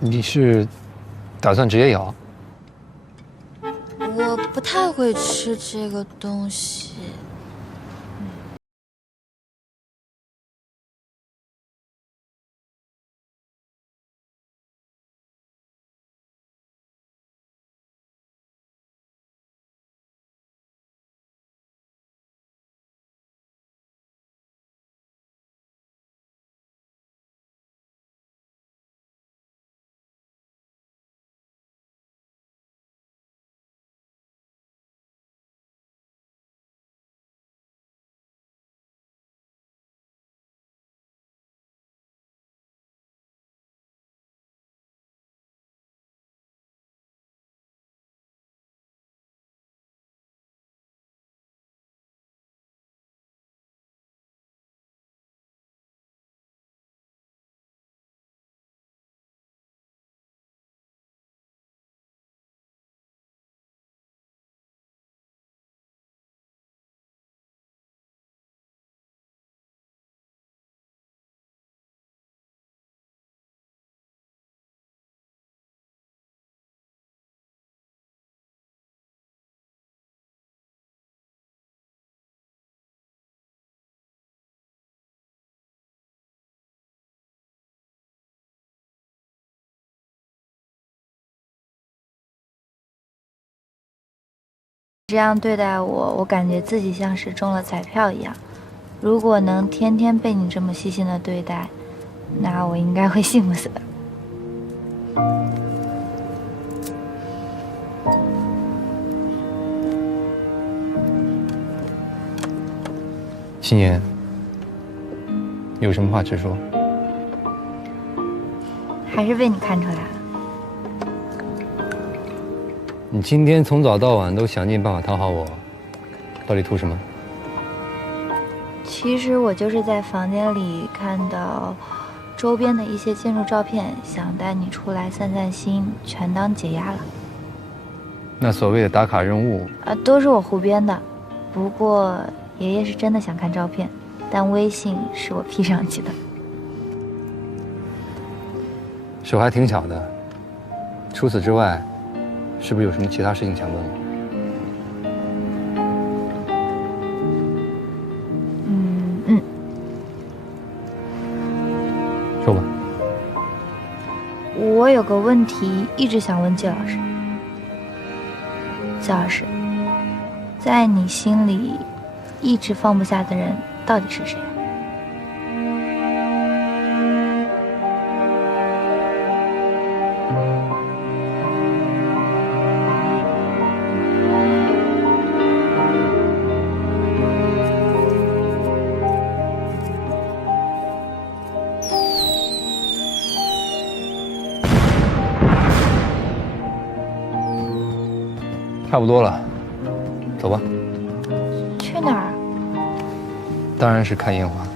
你是打算直接咬？我不太会吃这个东西。这样对待我，我感觉自己像是中了彩票一样。如果能天天被你这么细心的对待，那我应该会幸福死的。心妍，有什么话直说。还是被你看出来了。你今天从早到晚都想尽办法讨好我，到底图什么？其实我就是在房间里看到周边的一些建筑照片，想带你出来散散心，全当解压了。那所谓的打卡任务都是我胡编的。不过爷爷是真的想看照片，但微信是我 P 上去的。手还挺巧的。除此之外，是不是有什么其他事情想问我？说吧。我有个问题一直想问季老师。季老师，在你心里一直放不下的人到底是谁？差不多了，走吧。去哪儿？当然是看烟花。